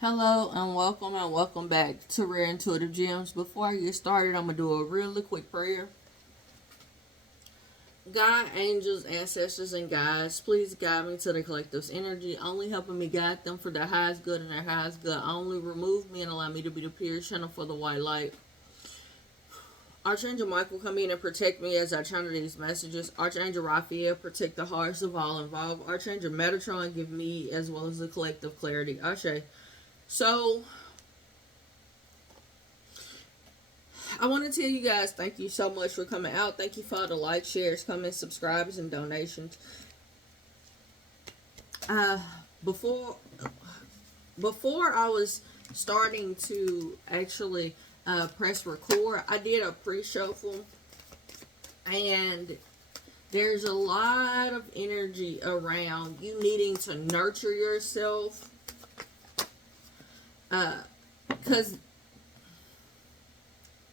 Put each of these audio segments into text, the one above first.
Hello and welcome back to Rare Intuitive Gems. Before I get started, I'm going to do a really quick prayer. God, angels, ancestors, and guides, please guide me to the collective's energy, only helping me guide them for their highest good and their highest good. Only remove me and allow me to be the pure channel for the white light. Archangel Michael, come in and protect me as I channel these messages. Archangel Raphael, protect the hearts of all involved. Archangel Metatron, give me as well as the collective clarity. Ashe. So, I want to tell you guys thank you so much for coming out. Thank you for all the likes, shares, comments, subscribes, and donations. Before I was starting to actually press record, I did a pre-shuffle, and there's a lot of energy around you needing to nurture yourself, because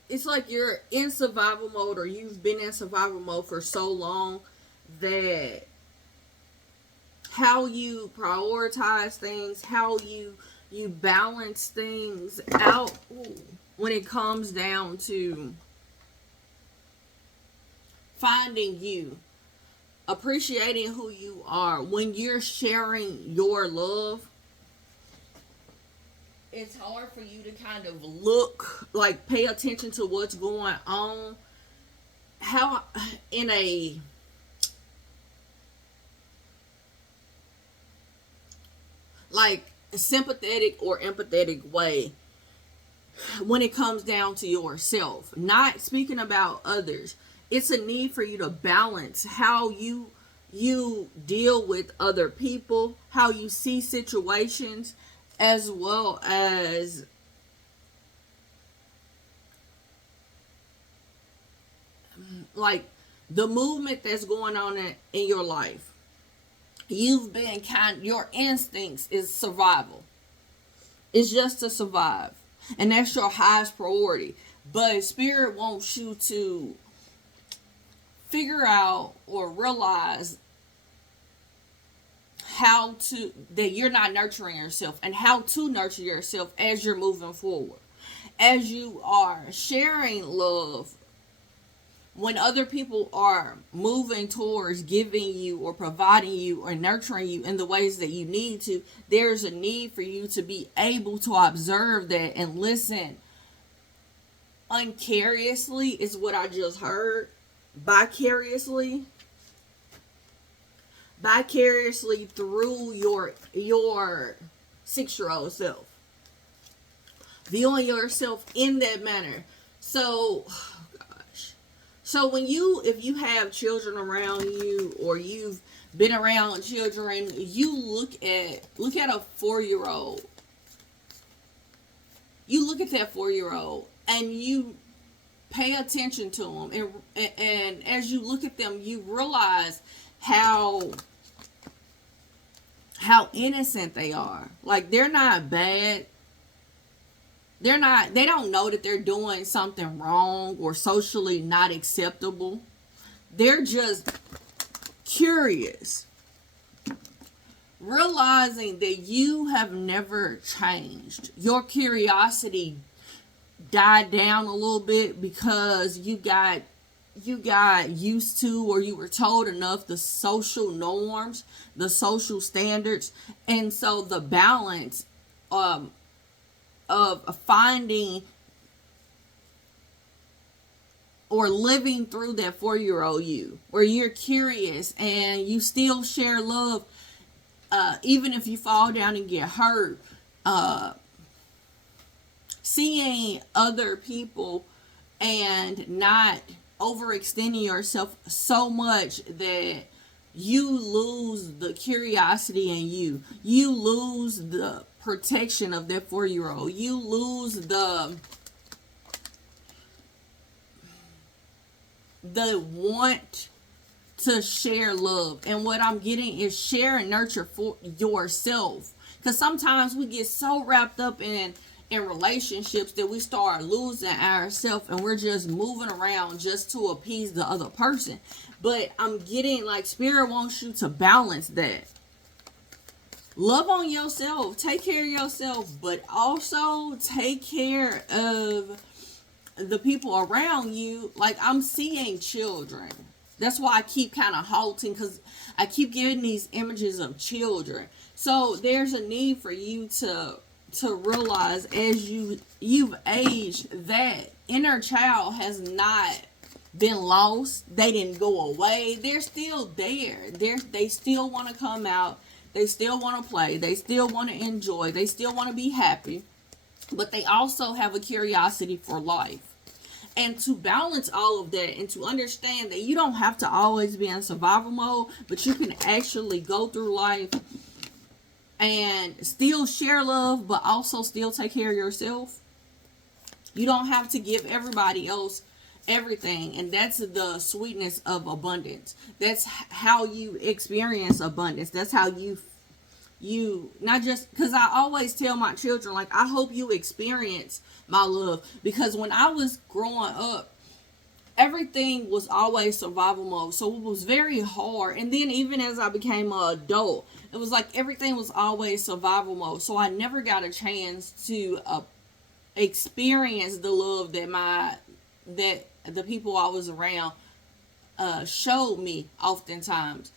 it's like you're in survival mode, or you've been in survival mode for so long that how you prioritize things, how you balance things out when it comes down to finding you, appreciating who you are, when you're sharing your love, it's hard for you to kind of look, like, pay attention to what's going on, how in a like sympathetic or empathetic way when it comes down to yourself. Not speaking about others. It's a need for you to balance how you deal with other people, how you see situations, as well as like the movement that's going on in your life. You've been your instincts is survival. It's just to survive. And that's your highest priority. But Spirit wants you to figure out or realize that you're not nurturing yourself, and how to nurture yourself as you're moving forward. As you are sharing love, when other people are moving towards giving you or providing you or nurturing you in the ways that you need to, there's a need for you to be able to observe that and listen uncariously, is what I just heard. Vicariously through your 6-year-old self, viewing yourself in that manner. So if you have children around you, or you've been around children, you look at a 4-year-old. You look at that 4-year-old and you pay attention to them, and as you look at them, you realize how innocent they are. Like, they're not bad. They don't know that they're doing something wrong or socially not acceptable. They're just curious. Realizing that you have never changed. Your curiosity died down a little bit because you got used to, or you were told enough, the social norms, the social standards. And so the balance of finding or living through that 4-year-old you, where you're curious and you still share love, even if you fall down and get hurt, seeing other people and not overextending yourself so much that you lose the curiosity in you. You lose the protection of that 4-year-old. You lose the want to share love. And what I'm getting is share and nurture for yourself. Because sometimes we get so wrapped up in relationships that we start losing ourselves, and we're just moving around just to appease the other person. But I'm getting, like, Spirit wants you to balance that. Love on yourself, take care of yourself, but also take care of the people around you. Like, I'm seeing children. That's why I keep kind of halting, because I keep getting these images of children. So there's a need for you to realize, as you've aged, that inner child has not been lost. They didn't go away. They're still there. They still want to come out. They still want to play. They still want to enjoy. They still want to be happy. But they also have a curiosity for life. And to balance all of that, and to understand that you don't have to always be in survival mode, but you can actually go through life and still share love, but also still take care of yourself. You don't have to give everybody else everything. And that's the sweetness of abundance. That's how you experience abundance. That's how you not just, because I always tell my children, like, I hope you experience my love. Because when I was growing up, everything was always survival mode, so it was very hard. And then even as I became an adult, it was like everything was always survival mode, so I never got a chance to experience the love that the people I was around showed me oftentimes.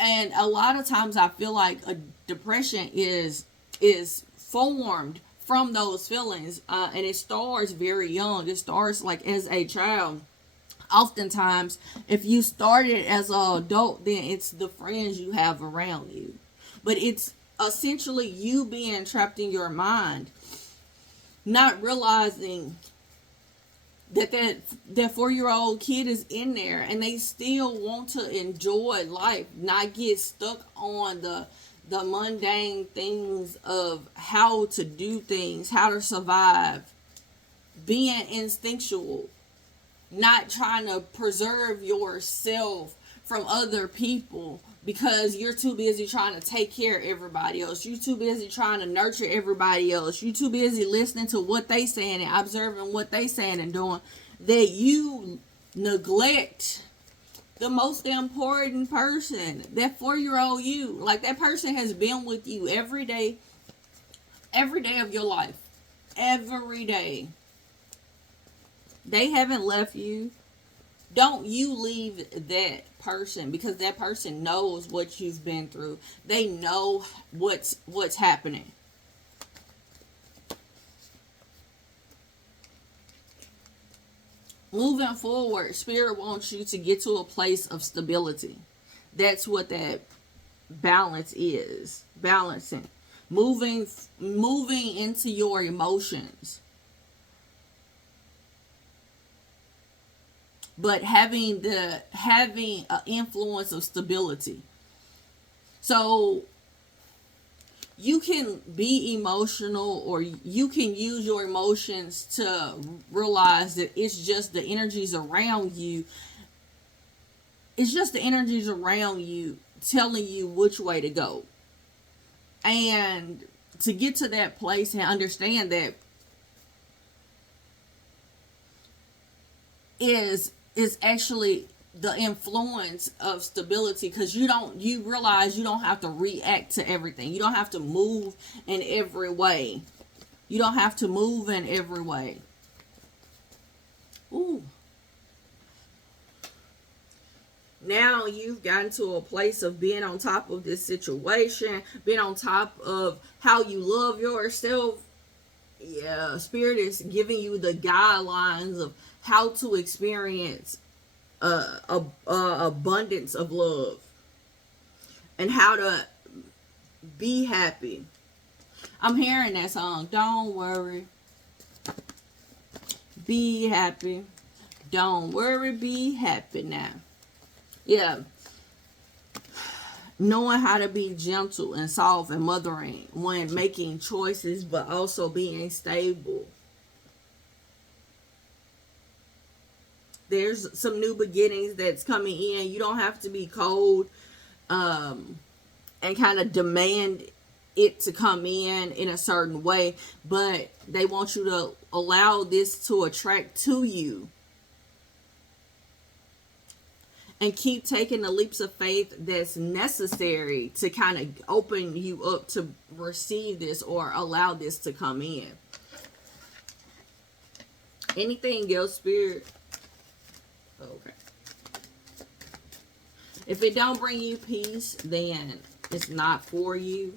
And a lot of times I feel like a depression is formed from those feelings, and it starts very young. It starts like as a child. Oftentimes, if you started as an adult, then it's the friends you have around you. But it's essentially you being trapped in your mind, not realizing that 4-year-old kid is in there, and they still want to enjoy life, not get stuck on the mundane things of how to do things, how to survive, being instinctual, not trying to preserve yourself from other people because you're too busy trying to take care of everybody else. You're too busy trying to nurture everybody else. You're too busy listening to what they saying and observing what they saying and doing, that you neglect the most important person, that 4-year-old you. Like, that person has been with you every day of your life. Every day. They haven't left you. Don't you leave that person, because that person knows what you've been through. They know what's happening. Moving forward, Spirit wants you to get to a place of stability. That's what that balance is. Balancing. Moving into your emotions. But having an influence of stability. So you can be emotional, or you can use your emotions to realize that it's just the energies around you. It's just the energies around you telling you which way to go. And to get to that place and understand that is actually the influence of stability, because you realize you don't have to react to everything. You don't have to move in every way. You don't have to move in every way. Ooh. Now you've gotten to a place of being on top of this situation, being on top of how you love yourself. Yeah, Spirit is giving you the guidelines of how to experience abundance of love and how to be happy. I'm hearing that song. Don't worry, be happy. Don't worry, be happy now. Yeah. Knowing how to be gentle and soft and mothering when making choices, but also being stable. There's some new beginnings that's coming in. You don't have to be cold and kind of demand it to come in a certain way, but they want you to allow this to attract to you. and keep taking the leaps of faith that's necessary to kind of open you up to receive this or allow this to come in. Anything else, Spirit? Okay. If it don't bring you peace, then it's not for you.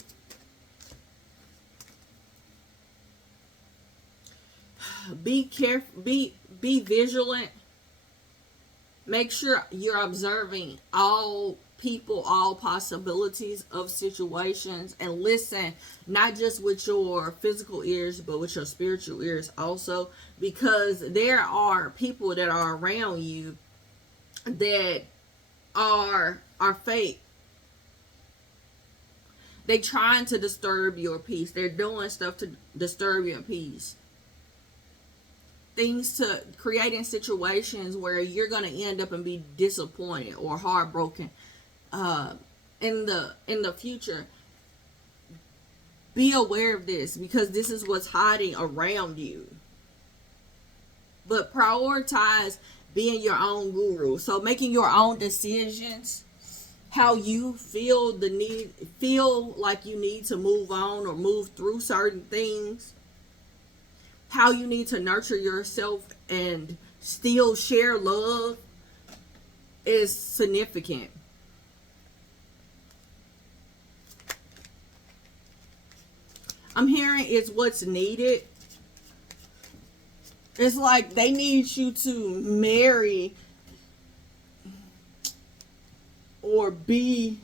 Be careful. Be vigilant. Make sure you're observing all people, all possibilities of situations, and listen, not just with your physical ears, but with your spiritual ears also, because there are people that are around you that are fake. They trying to disturb your peace. They're doing stuff to disturb your peace. Things to creating situations where you're going to end up and be disappointed or heartbroken in the future. Be aware of this, because this is what's hiding around you. But prioritize being your own guru. So making your own decisions, how you feel like you need to move on or move through certain things, how you need to nurture yourself and still share love is significant. I'm hearing it's what's needed. It's like they need you to marry or be.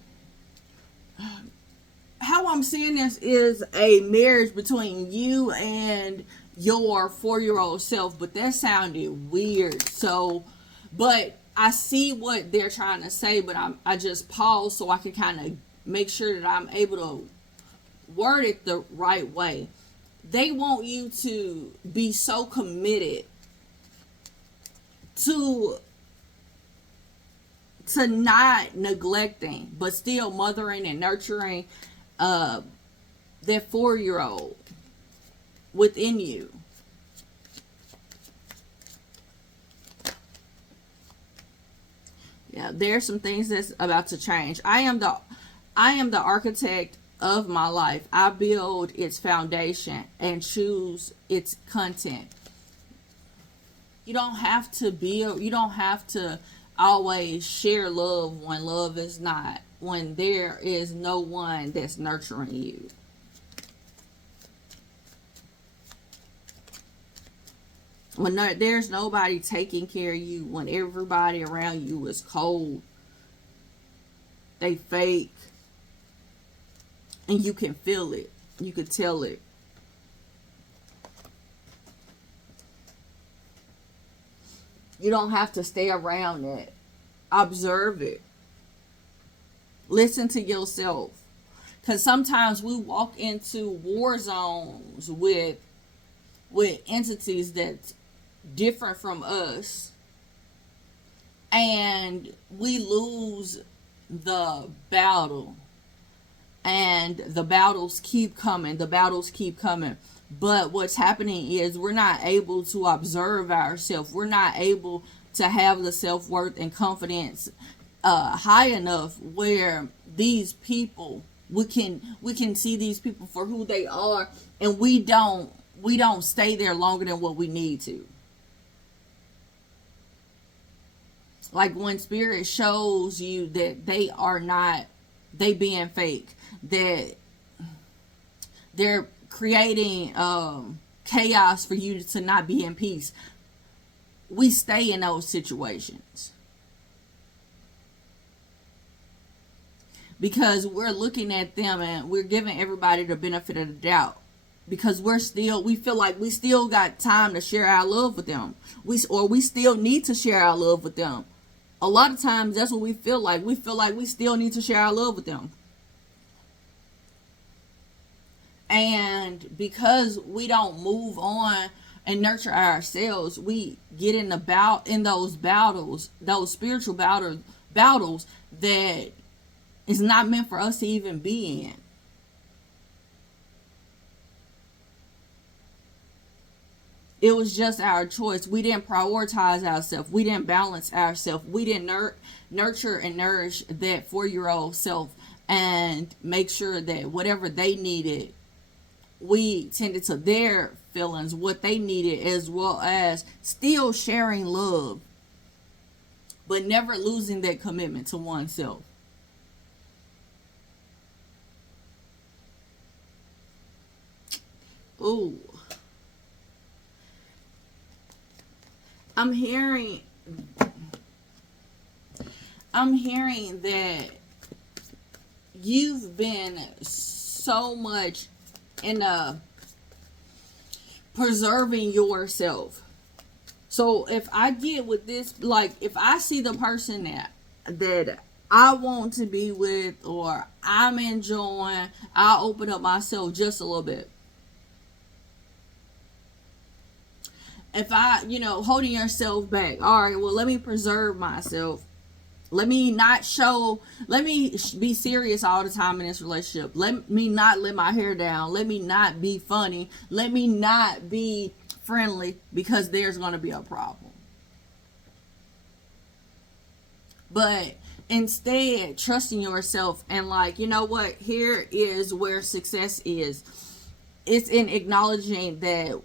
How I'm seeing this is a marriage between you and your 4-year-old self, but that sounded weird. So, but I see what they're trying to say, but I just paused so I can kind of make sure that I'm able to word it the right way. They want you to be so committed to not neglecting, but still mothering and nurturing their 4-year-old within you. Yeah, there's some things that's about to change. I am the architect of my life. I build its foundation and choose its content. You don't have to build, you don't have to always share love when there is no one that's nurturing you. When there's nobody taking care of you, when everybody around you is cold, they fake, and you can feel it, you can tell it. You don't have to stay around it. Observe it. Listen to yourself. Because sometimes we walk into war zones with entities that's different from us, and we lose the battle, and the battles keep coming. But what's happening is we're not able to observe ourselves. We're not able to have the self-worth and confidence high enough where these people, we can see these people for who they are, and we don't stay there longer than what we need to. Like when spirit shows you that they being fake, that they're creating chaos for you to not be in peace, we stay in those situations because we're looking at them and we're giving everybody the benefit of the doubt, because we feel like we still got time to share our love with them, we still need to share our love with them. A lot of times that's what we feel like we still need to share our love with them. And because we don't move on and nurture ourselves, we get in those battles, those spiritual battles that is not meant for us to even be in. It was just our choice. We didn't prioritize ourselves. We didn't balance ourselves. We didn't nurture and nourish that 4-year-old self and make sure that whatever they needed, we tended to their feelings, what they needed, as well as still sharing love, but never losing that commitment to oneself. Ooh. I'm hearing that you've been so much in a preserving yourself. So if I get with this, like if I see the person that I want to be with or I'm enjoying, I'll open up myself just a little bit. If I, holding yourself back, all right, well, let me preserve myself. Let me not show, let me be serious all the time in this relationship. Let me not let my hair down. Let me not be funny. Let me not be friendly, because there's going to be a problem. But instead, trusting yourself and like, you know what, here is where success is. It's in acknowledging that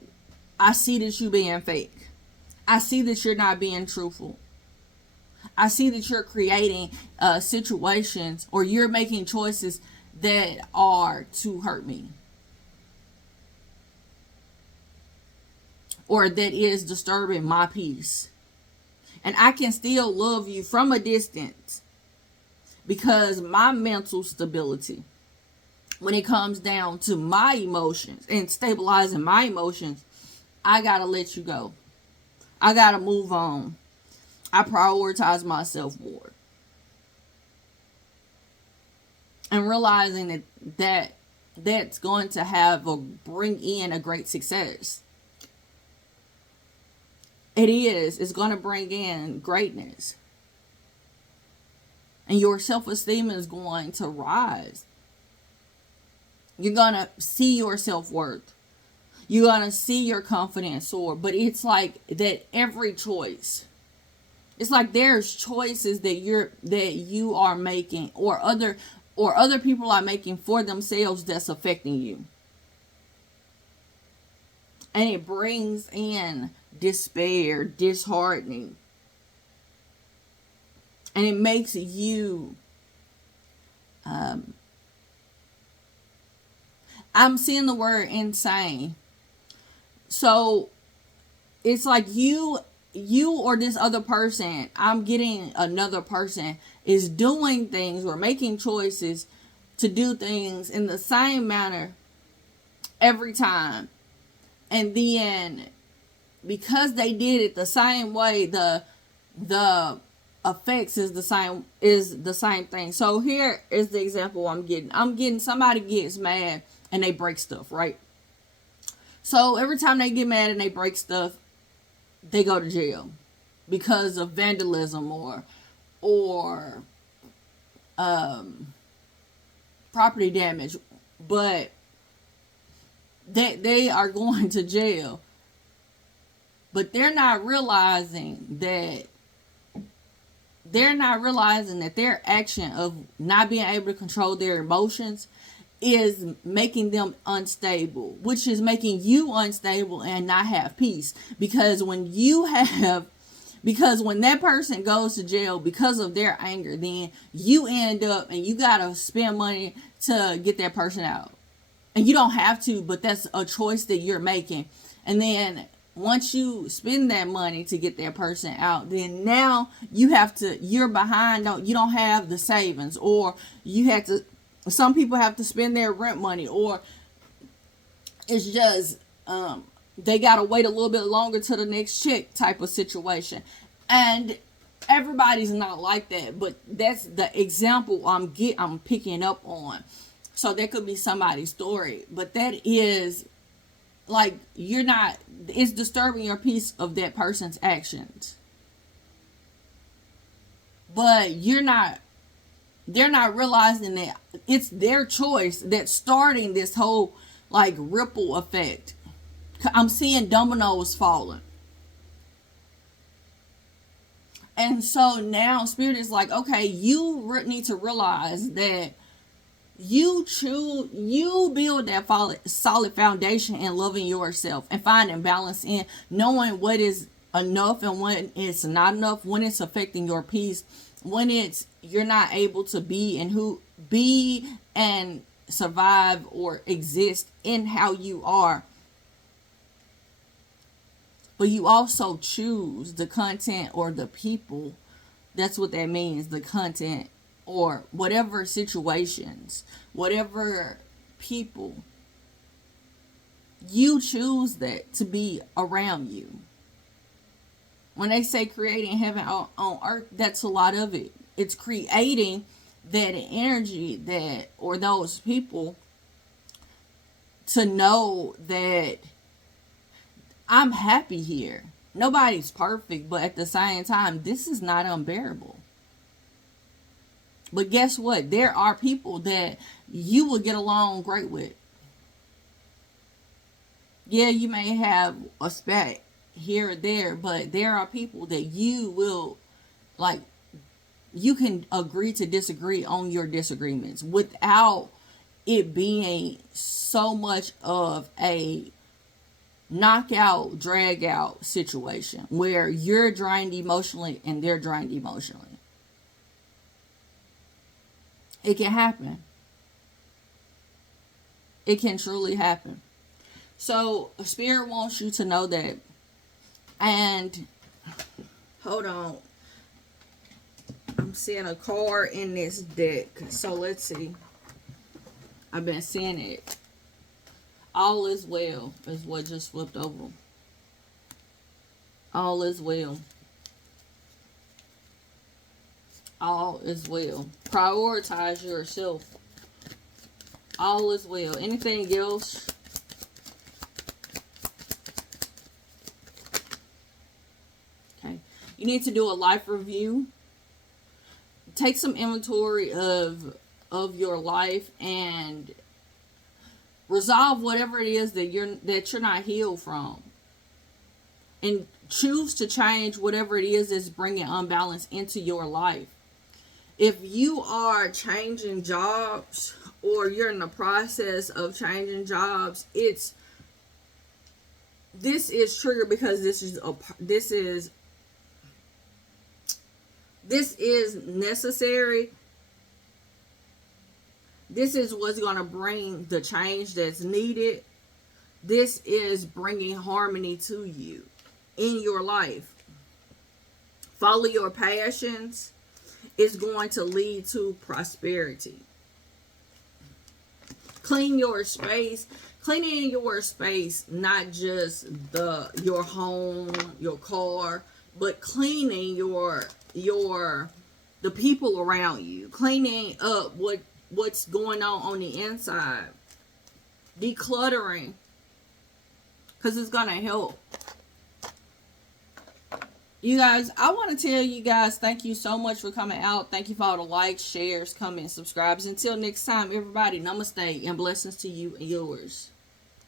I see that you being fake. I see that you're not being truthful. I see that you're creating situations, or you're making choices that are to hurt me, or that is disturbing my peace. And I can still love you from a distance, because my mental stability, when it comes down to my emotions and stabilizing my emotions, I gotta let you go. I gotta move on. I prioritize myself more. And realizing that's going to bring in a great success. It is. It's going to bring in greatness. And your self-esteem is going to rise. You're going to see your self-worth. You're going to see your confidence soar. But it's like that every choice. It's like there's choices that you are making, or other people are making for themselves, that's affecting you. And it brings in despair, disheartening. And it makes you I'm seeing the word insane. So it's like you or this other person, I'm getting another person, is doing things or making choices to do things in the same manner every time. And then because they did it the same way, the effects is the same thing. So here is the example I'm getting. Somebody gets mad and they break stuff, right? So every time they get mad and they break stuff, they go to jail because of vandalism or property damage. But they are going to jail. But they're not realizing that their action of not being able to control their emotions is making them unstable, which is making you unstable and not have peace. Because when that person goes to jail because of their anger, then you end up and you gotta spend money to get that person out. And you don't have to, but that's a choice that you're making. And then once you spend that money to get that person out, then now you're behind. You don't have the savings, or some people have to spend their rent money, or it's just, they got to wait a little bit longer to the next check type of situation. And everybody's not like that, but that's the example I'm picking up on. So that could be somebody's story, but that is like, it's disturbing your peace of that person's actions. But they're not realizing that it's their choice that's starting this whole like ripple effect. I'm seeing dominoes falling. And so now Spirit is like, okay, you need to realize that you build that solid foundation in loving yourself and finding balance in knowing what is enough and when it's not enough, when it's affecting your peace, when it's you're not able to be and survive or exist in how you are. But you also choose the content or the people. That's what that means, the content or whatever situations, whatever people. You choose that to be around you. When they say creating heaven on earth, that's a lot of it. It's creating that energy that or those people to know that I'm happy here. Nobody's perfect, but at the same time, this is not unbearable. But guess what? There are people that you will get along great with. Yeah, you may have a spat here or there, but there are people that you will, like, you can agree to disagree on your disagreements without it being so much of a knockout, drag out situation where you're drained emotionally and they're drained emotionally. It can happen. It can truly happen. So, Spirit wants you to know that. And, hold on. I'm seeing a card in this deck. So, let's see. I've been seeing it. All is well is what just flipped over. All is well. All is well. Prioritize yourself. All is well. Anything else? Okay. You need to do a life review. Take some inventory of your life and resolve whatever it is that you're not healed from. And choose to change whatever it is that's bringing unbalance into your life. If you are changing jobs or you're in the process of changing jobs, this is triggered because this is necessary. This is what's going to bring the change that's needed. This is bringing harmony to you in your life. Follow your passions. It's going to lead to prosperity. Clean your space. Cleaning your space, not just your home, your car, but cleaning the people around you. Cleaning up what's going on the inside. Decluttering, because it's going to help. You guys, I want to tell you guys, thank you so much for coming out. Thank you for all the likes, shares, comments, subscribes. Until next time, everybody, namaste and blessings to you and yours.